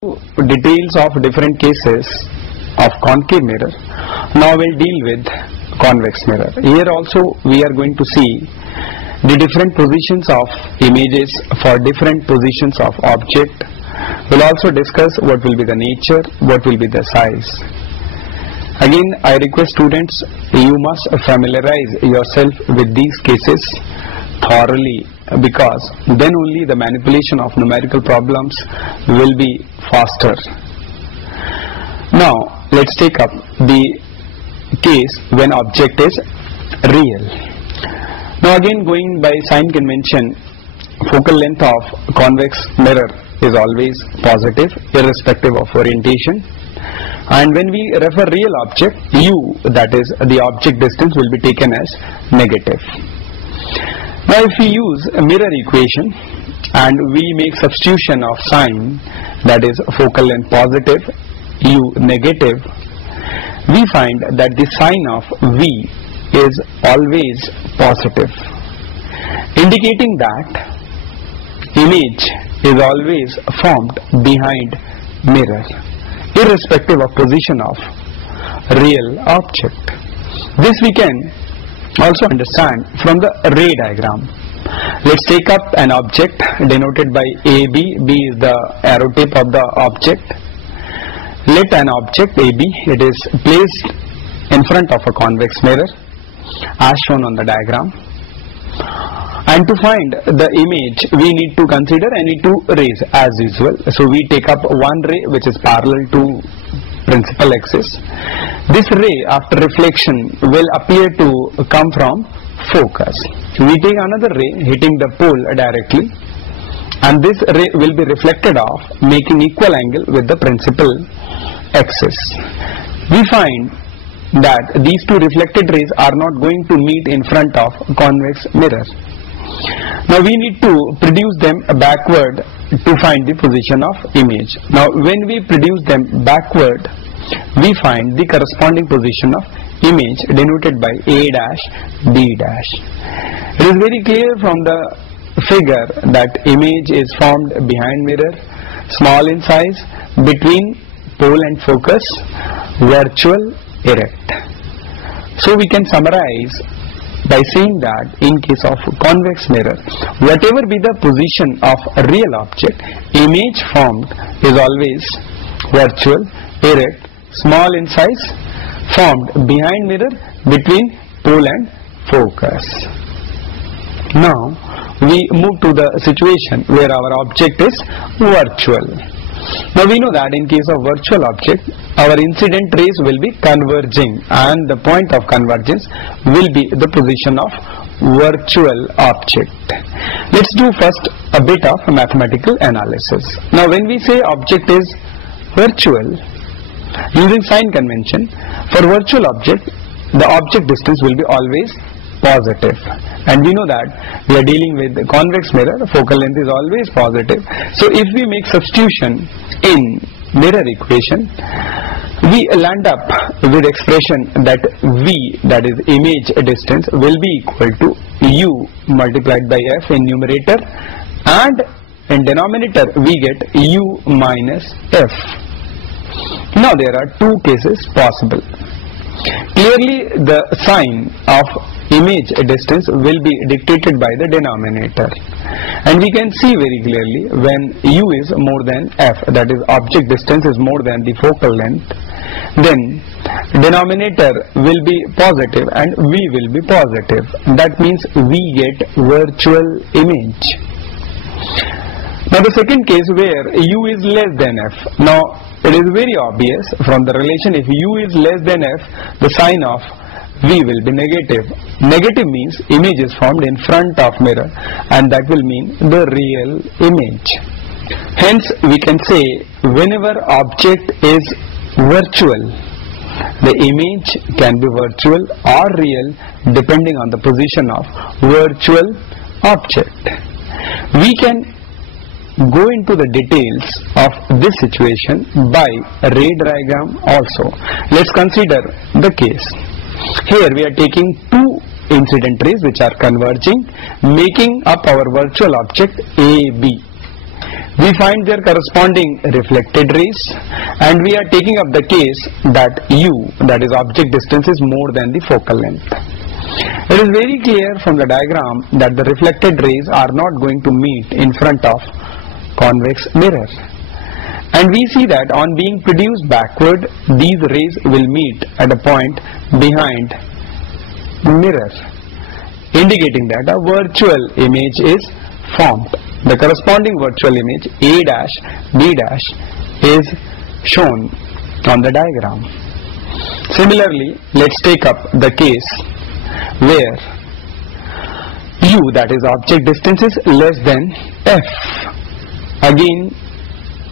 Details of different cases of concave mirror. Now we'll deal with convex mirror. Here also we are going to see the different positions of images for different positions of object. We'll also discuss what will be the nature, what will be the size. Again, I request students, you must familiarize yourself with these cases thoroughly, because then only the manipulation of numerical problems will be faster. Now let's take up the case when object is real. Now again, going by sign convention, focal length of convex mirror is always positive irrespective of orientation, and when we refer real object, u, that is the object distance, will be taken as negative. Now if we use a mirror equation and we make substitution of sign, that is focal length positive, u negative, we find that the sign of v is always positive, indicating that image is always formed behind mirror irrespective of position of real object. This we can also understand from the ray diagram. Let's take up an object denoted by AB. B is the arrow tip of the object. Let an object AB, it is placed in front of a convex mirror as shown on the diagram, and to find the image we need to consider any two rays as usual. So we take up one ray which is parallel to principal axis. This ray after reflection will appear to come from focus. We take another ray hitting the pole directly, and this ray will be reflected off, making equal angle with the principal axis. We find that these two reflected rays are not going to meet in front of convex mirror. Now we need to produce them backward to find the position of image. Now when we produce them backward, we find the corresponding position of image denoted by A dash, B dash. It is very clear from the figure that image is formed behind mirror, small in size, between pole and focus, virtual, erect. So we can summarize by saying that in case of convex mirror, whatever be the position of a real object, image formed is always virtual, erect, small in size, formed behind mirror, between pole and focus. Now we move to the situation where our object is virtual. Now we know that in case of virtual object, our incident rays will be converging, and the point of convergence will be the position of virtual object. Let's do first a bit of mathematical analysis. Now when we say object is virtual, using sign convention, for virtual object, the object distance will be always positive, and we know that we are dealing with the convex mirror, focal length is always positive. So if we make substitution in mirror equation, we land up with expression that v, that is image distance, will be equal to u multiplied by f in numerator, and in denominator we get u minus f. Now there are two cases possible. Clearly the sign of image distance will be dictated by the denominator, and we can see very clearly when u is more than f, that is object distance is more than the focal length, then denominator will be positive and v will be positive. That means we get virtual image. Now the second case where u is less than f. Now it is very obvious from the relation, if u is less than f, the sign of v will be negative. Negative means image is formed in front of mirror, and that will mean the real image. Hence we can say whenever object is virtual, the image can be virtual or real depending on the position of virtual object. We can go into the details of this situation by a ray diagram also. Let's consider the case. Here we are taking two incident rays which are converging, making up our virtual object AB. we find their corresponding reflected rays, and we are taking up the case that u, that is object distance, is more than the focal length. It is very clear from the diagram that the reflected rays are not going to meet in front of convex mirror, and we see that on being produced backward, these rays will meet at a point behind mirror, indicating that a virtual image is formed. The corresponding virtual image A dash B dash is shown on the diagram. Similarly, let's take up the case where u, that is object distance, is less than f. Again,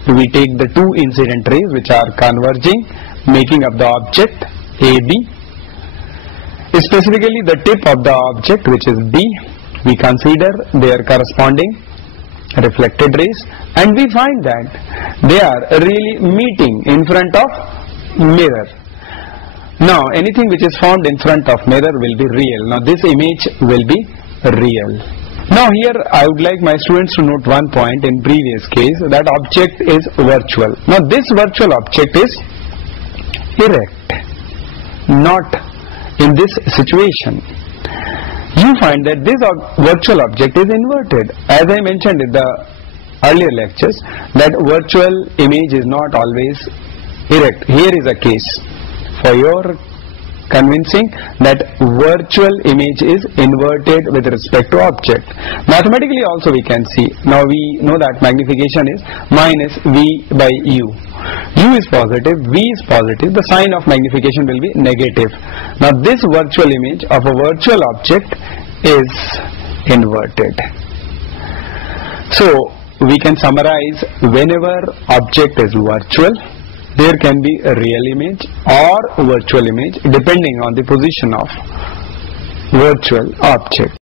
we take the two incident rays which are converging, making up the object AB. Specifically the tip of the object, which is B, we consider their corresponding reflected rays, and we find that they are really meeting in front of mirror. Now anything which is found in front of mirror will be real. Now this image will be real. Now here I would like my students to note one point in previous case, that object is virtual. Now this virtual object is erect. Not in this situation. You find that this virtual object is inverted. As I mentioned in the earlier lectures, that virtual image is not always erect. Here is a case for your convincing that virtual image is inverted with respect to object. Mathematically also we can see. Now we know that magnification is minus V by U. U is positive, V is positive, the sign of magnification will be negative. Now this virtual image of a virtual object is inverted. So we can summarize, whenever object is virtual, there can be a real image or virtual image depending on the position of virtual object.